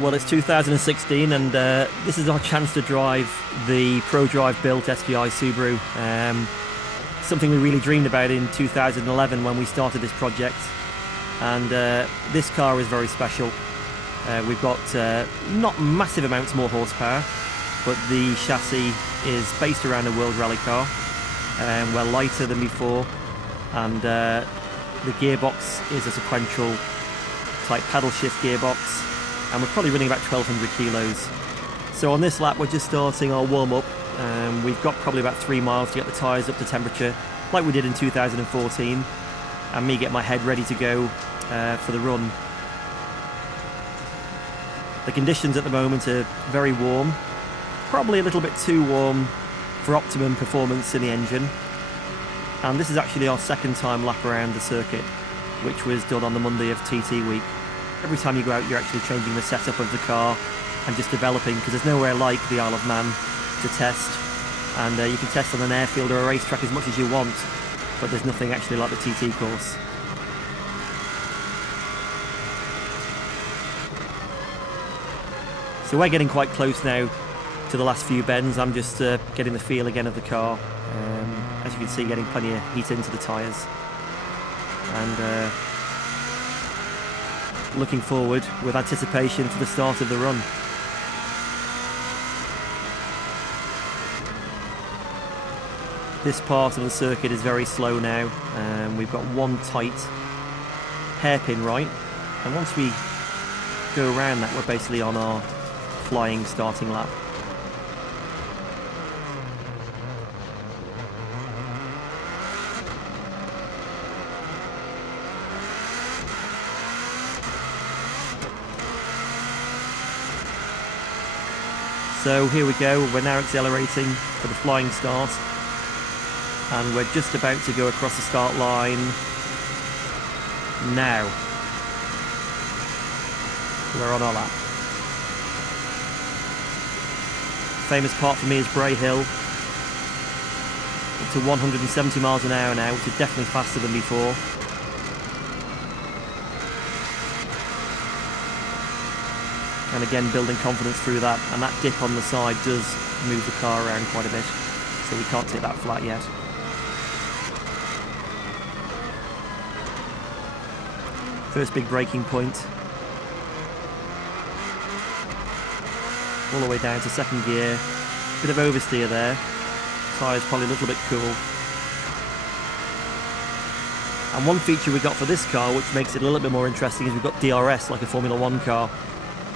Well, it's 2016 and this is our chance to drive the Prodrive built STI Subaru. Something we really dreamed about in 2011 when we started this project. And this car is very special. We've got not massive amounts more horsepower, but the chassis is based around a world rally car. We're lighter than before, and the gearbox is a sequential type paddle shift gearbox, and we're probably running about 1,200 kilos. So on this lap we're just starting our warm-up. We've got probably about 3 miles to get the tyres up to temperature, like we did in 2014, and me get my head ready to go for the run. The conditions at the moment are very warm, probably a little bit too warm for optimum performance in the engine. And this is actually our second time lap around the circuit, which was done on the Monday of TT week. Every time you go out, you're actually changing the setup of the car and just developing, because there's nowhere like the Isle of Man to test. And you can test on an airfield or a racetrack as much as you want, but there's nothing actually like the TT course. So we're getting quite close now to the last few bends. I'm just getting the feel again of the car. As you can see, getting plenty of heat into the tyres. And looking forward with anticipation for the start of the run. This part of the circuit is very slow now. We've got one tight hairpin right, and once we go around that, we're basically on our flying starting lap. So here we go, we're now accelerating for the flying start, and we're just about to go across the start line now. We're on our lap. Famous part for me is Bray Hill, up to 170 miles an hour now, which is definitely faster than before. And again, building confidence through that, and that dip on the side does move the car around quite a bit, so we can't take that flat yet. First big braking point. All the way down to second gear. Bit of oversteer there. Tyres probably a little bit cool. And one feature we got for this car, which makes it a little bit more interesting, is we've got DRS like a Formula 1 car.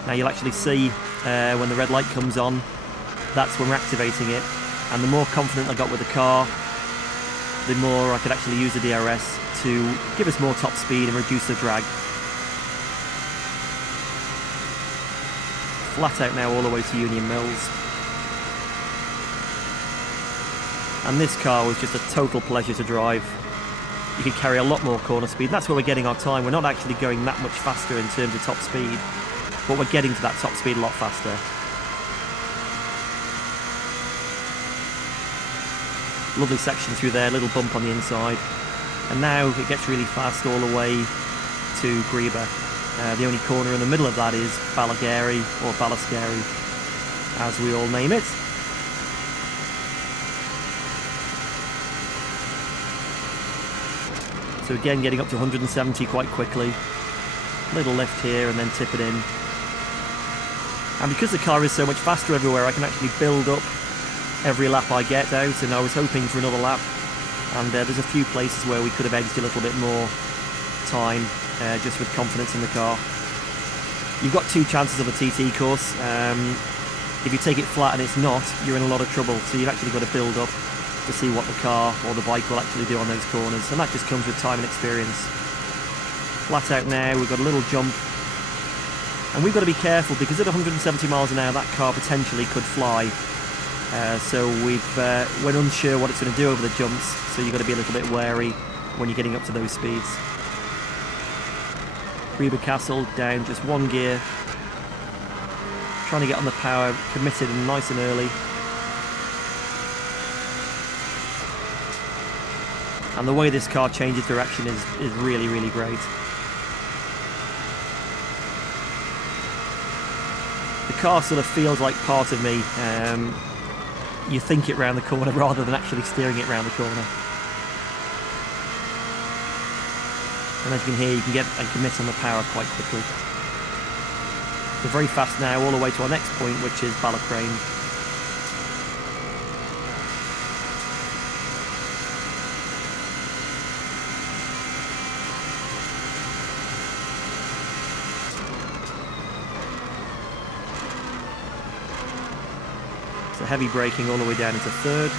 Now you'll actually see when the red light comes on, that's when we're activating it. And the more confident I got with the car, the more I could actually use the DRS to give us more top speed and reduce the drag. Flat out now all the way to Union Mills. And this car was just a total pleasure to drive. You can carry a lot more corner speed. That's where we're getting our time. We're not actually going that much faster in terms of top speed, but we're getting to that top speed a lot faster. Lovely section through there, little bump on the inside. And now it gets really fast all the way to Greba. The only corner in the middle of that is Balagary, or Balascary, as we all name it. So again, getting up to 170 quite quickly. Little lift here and then tip it in. And because the car is so much faster everywhere, I can actually build up every lap I get out, and I was hoping for another lap. And there's a few places where we could have edged a little bit more time, just with confidence in the car. You've got two chances of a TT course. If you take it flat and it's not, you're in a lot of trouble. So you've actually got to build up to see what the car or the bike will actually do on those corners. And that just comes with time and experience. Flat out now, we've got a little jump. And we've got to be careful because at 170 miles an hour, that car potentially could fly. So we're unsure what it's going to do over the jumps. So you've got to be a little bit wary when you're getting up to those speeds. Greba Castle down just one gear. Trying to get on the power, committed and nice and early. And the way this car changes direction is really, really great. The car sort of feels like part of me. You think it round the corner rather than actually steering it round the corner. And as you can hear, you can get a commit on the power quite quickly. We're very fast now, all the way to our next point, which is Balacrane. So heavy braking all the way down into third.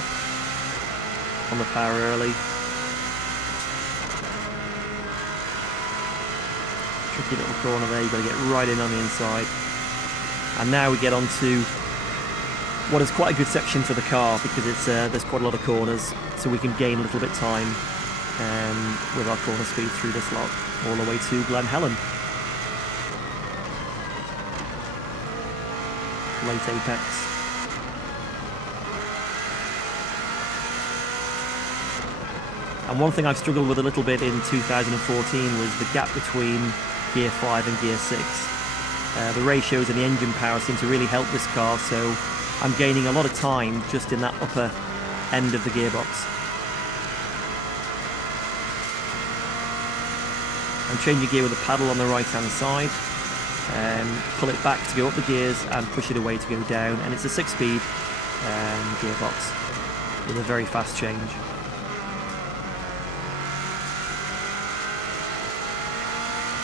On the power early. Tricky little corner there, you've got to get right in on the inside. And now we get on to what is quite a good section for the car, because it's there's quite a lot of corners, so we can gain a little bit of time with our corner speed through this lot, all the way to Glen Helen. Late apex. And one thing I've struggled with a little bit in 2014 was the gap between Gear 5 and Gear 6. The ratios and the engine power seem to really help this car, so I'm gaining a lot of time just in that upper end of the gearbox. I'm changing gear with the paddle on the right hand side, pull it back to go up the gears and push it away to go down, and it's a 6-speed gearbox with a very fast change.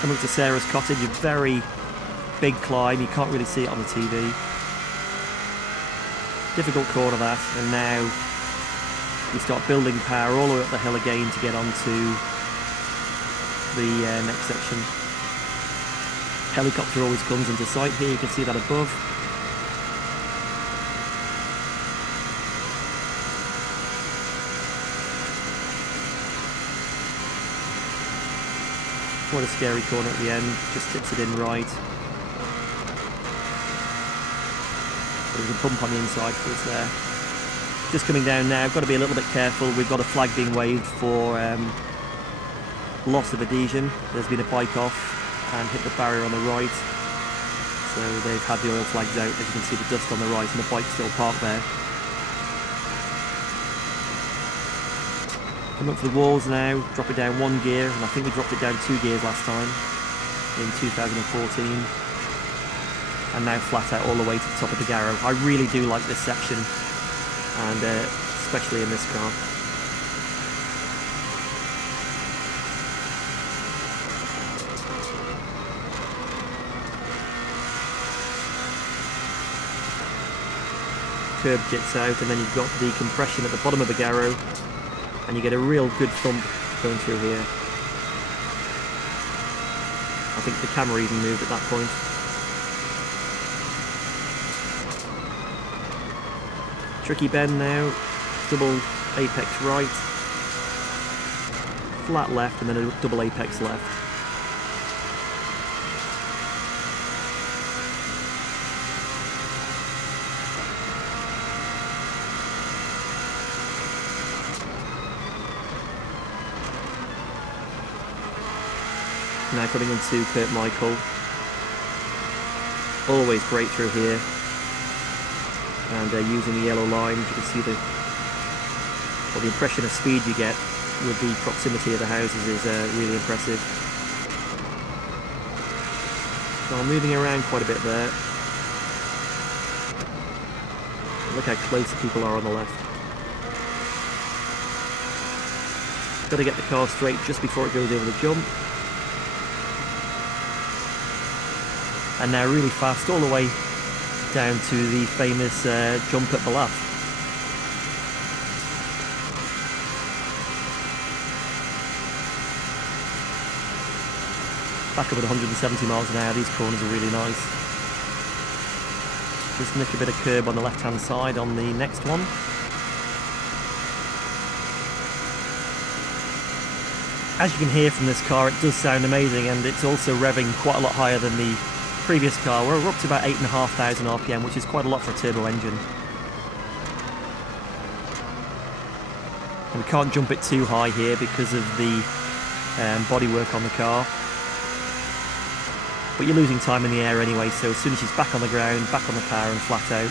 Coming up to Sarah's cottage, a very big climb, you can't really see it on the TV. Difficult corner that, and now we start building power all the way up the hill again to get onto the next section. Helicopter always comes into sight here, you can see that above. Quite a scary corner at the end, just tips it in right. There's a bump on the inside for us there. Just coming down now, got to be a little bit careful. We've got a flag being waved for loss of adhesion. There's been a bike off and hit the barrier on the right. So they've had the oil flags out. As you can see, the dust on the right and the bike still parked there. Come up for the walls now, drop it down 1 gear, and I think we dropped it down 2 gears last time in 2014. And now flat out all the way to the top of the Garrow. I really do like this section, and especially in this car. Curb kits out, and then you've got the compression at the bottom of the Garrow, and you get a real good thump going through here. I think the camera even moved at that point. Tricky bend now, double apex right, flat left, and then a double apex left. Now coming into Kurt Michael, always great through here, and using the yellow lines, you can see the impression of speed you get with the proximity of the houses is really impressive. So I'm moving around quite a bit there. Look how close the people are on the left. Got to get the car straight just before it goes over the jump. And now really fast all the way down to the famous jump at Ballath. Back up at 170 miles an hour, these corners are really nice. Just nick a bit of curb on the left hand side on the next one. As you can hear from this car, it does sound amazing, and it's also revving quite a lot higher than the previous car. We're up to about 8,500 RPM, which is quite a lot for a turbo engine. And we can't jump it too high here because of the bodywork on the car. but you're losing time in the air anyway, so as soon as she's back on the ground, back on the power and flat out,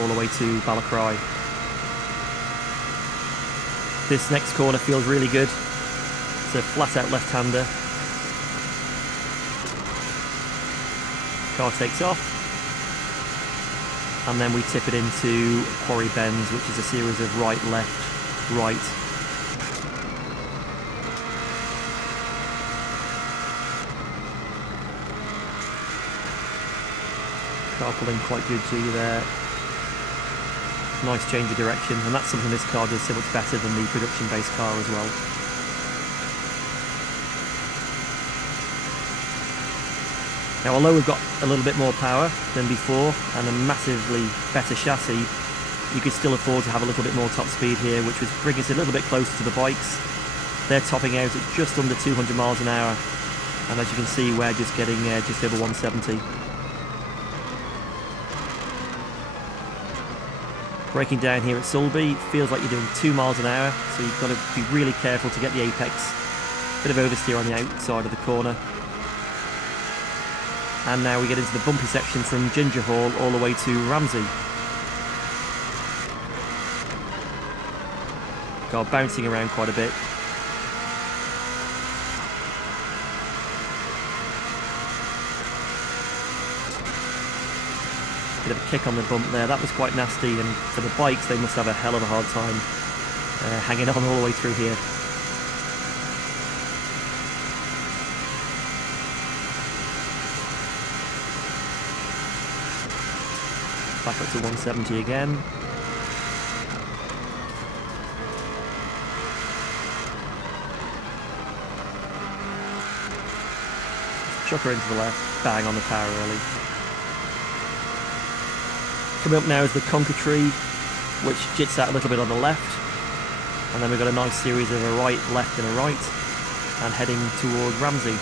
all the way to Balacry. This next corner feels really good. It's a flat out left-hander. Car takes off, and then we tip it into quarry bends, which is a series of right, left, right. Car pulling quite good G there. Nice change of direction, and that's something this car does so much better than the production-based car as well. Now, although we've got a little bit more power than before and a massively better chassis, you could still afford to have a little bit more top speed here, which would bring us a little bit closer to the bikes. They're topping out at just under 200 miles an hour, and as you can see, we're just getting just over 170. Braking down here at Sulby, feels like you're doing 2 miles an hour, so you've got to be really careful to get the apex. Bit of oversteer on the outside of the corner. And now we get into the bumpy section from Ginger Hall all the way to Ramsey. Car bouncing around quite a bit. Bit of a kick on the bump there, that was quite nasty, and for the bikes they must have a hell of a hard time hanging on all the way through here. Back up to 170 again. Chuck her into the left, bang on the power early. Coming up now is the Conker Tree, which jits out a little bit on the left, and then we've got a nice series of a right, left and a right, and heading toward Ramsey.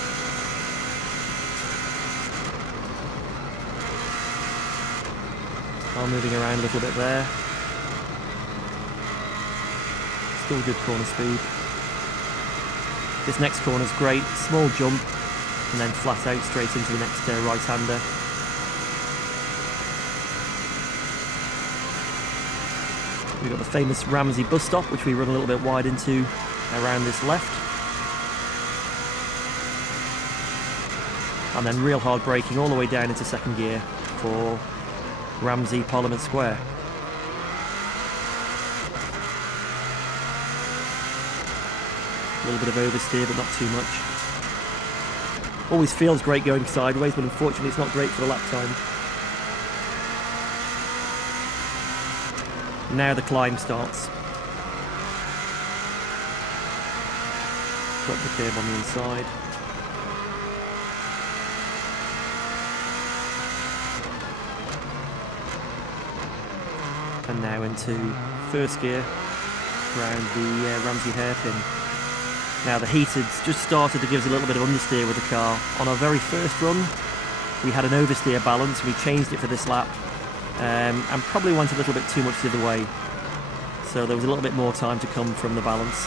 Car moving around a little bit there. Still good corner speed. This next corner is great, small jump, and then flat out straight into the next right-hander. We've got the famous Ramsey bus stop, which we run a little bit wide into around this left. And then real hard braking all the way down into second gear for Ramsey Parliament Square. A little bit of oversteer, but not too much. Always feels great going sideways, but unfortunately it's not great for the lap time. Now the climb starts. Drop the curb on the inside. And now into first gear around the Ramsey hairpin. Now the heat had just started to give us a little bit of understeer with the car. On our very first run we had an oversteer balance, we changed it for this lap and probably went a little bit too much the other way. So there was a little bit more time to come from the balance.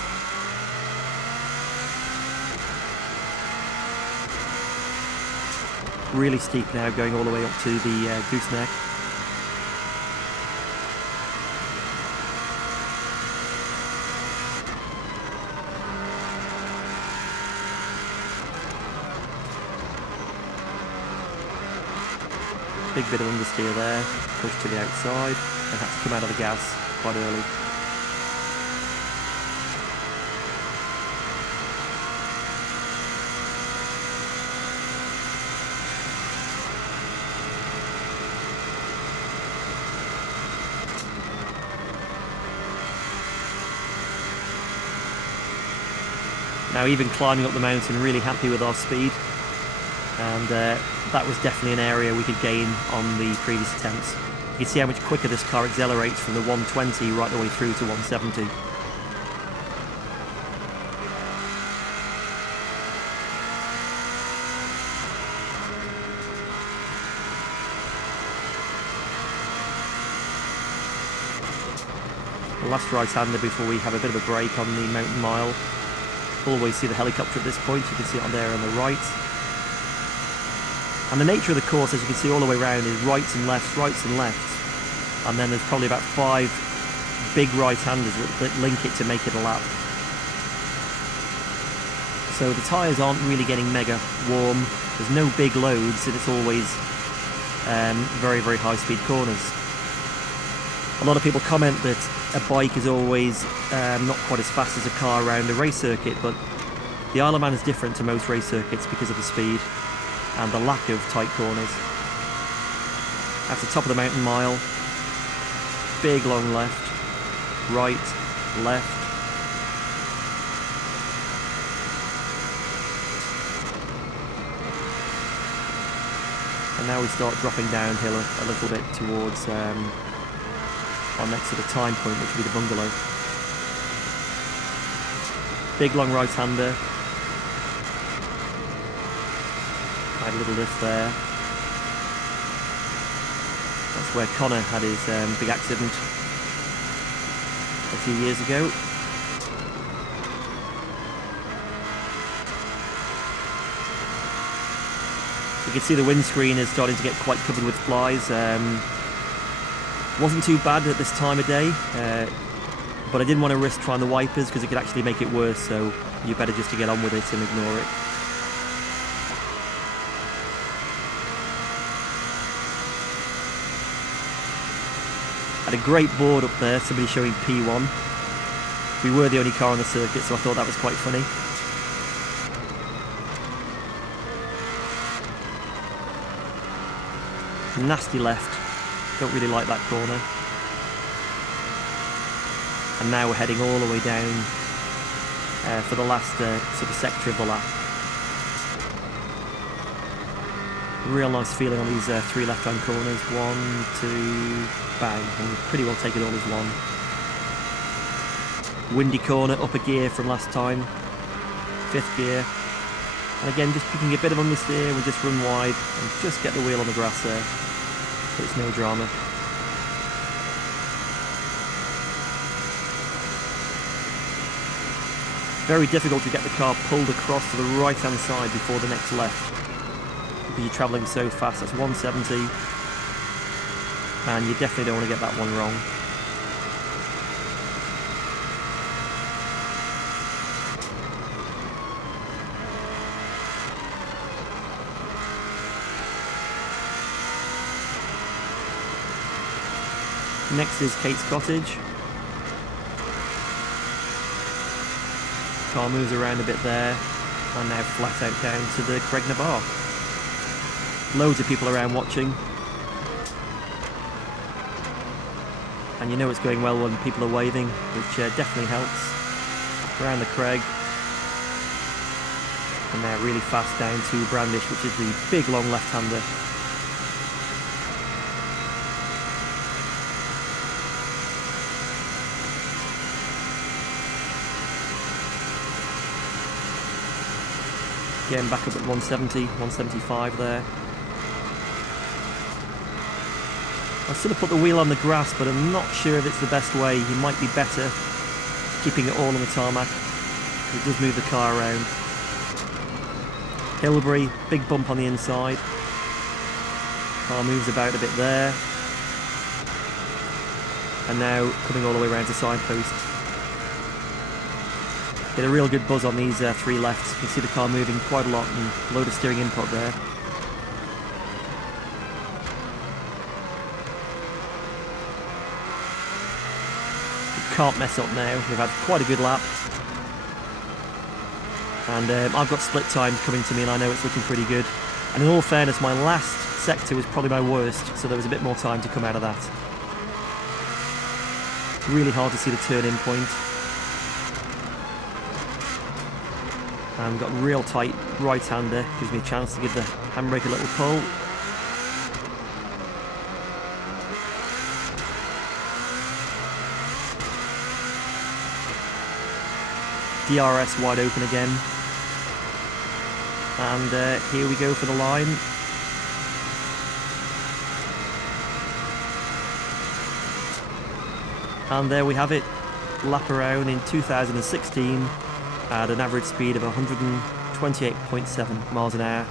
Really steep now, going all the way up to the gooseneck. Big bit of understeer there, pushed to the outside, and had to come out of the gas quite early. Now even climbing up the mountain, really happy with our speed, and that was definitely an area we could gain on the previous attempts. You can see how much quicker this car accelerates from the 120 right the way through to 170. The last right-hander before we have a bit of a break on the mountain mile. Always see the helicopter at this point, you can see it on there on the right. And the nature of the course, as you can see all the way around, is rights and lefts, and then there's probably about 5 big right-handers that link it to make it a lap. So the tyres aren't really getting mega warm, there's no big loads, and it's always very, very high-speed corners. A lot of people comment that a bike is always not quite as fast as a car around a race circuit, but the Isle of Man is different to most race circuits because of the speed and the lack of tight corners. That's the top of the mountain mile. Big long left, right, left. And now we start dropping downhill a little bit towards our next sort of time point, which will be the bungalow. Big long right-hander. Had a little lift there. That's where Connor had his big accident a few years ago. You can see the windscreen is starting to get quite covered with flies. Wasn't too bad at this time of day, but I didn't want to risk trying the wipers because it could actually make it worse, so you're better just to get on with it and ignore it. Had a great board up there, somebody showing P1. We were the only car on the circuit, so I thought that was quite funny. Nasty left, don't really like that corner. And now we're heading all the way down for the last sort of sector of the lap. Real nice feeling on these 3 left-hand corners. 1, 2, bang, and pretty well take it all as one. Windy corner, upper gear from last time, 5th gear. And again, just picking a bit of understeer, we just run wide and just get the wheel on the grass there. But it's no drama. Very difficult to get the car pulled across to the right-hand side before the next left, because you're travelling so fast. That's 170, and you definitely don't want to get that one wrong. Next is Kate's cottage. Car moves around a bit there, and now flat out down to the Cregna Bar. Loads of people around watching, and you know it's going well when people are waving, which definitely helps. Around the Craig, and now really fast down to Brandish, which is the big long left-hander. Getting back up at 170, 175 there. I still have put the wheel on the grass, but I'm not sure if it's the best way. You might be better keeping it all on the tarmac. It does move the car around. Hilbury, big bump on the inside. Car moves about a bit there. And now coming all the way around to signpost. Get a real good buzz on these 3 lefts. You can see the car moving quite a lot and a load of steering input there. You can't mess up now. We've had quite a good lap. And I've got split times coming to me, and I know it's looking pretty good. And in all fairness, my last sector was probably my worst, so there was a bit more time to come out of that. Really hard to see the turn-in point. And we've got real tight right-hander, gives me a chance to give the handbrake a little pull. DRS wide open again. And here we go for the line. And there we have it, lap around in 2016 at an average speed of 128.7 miles an hour.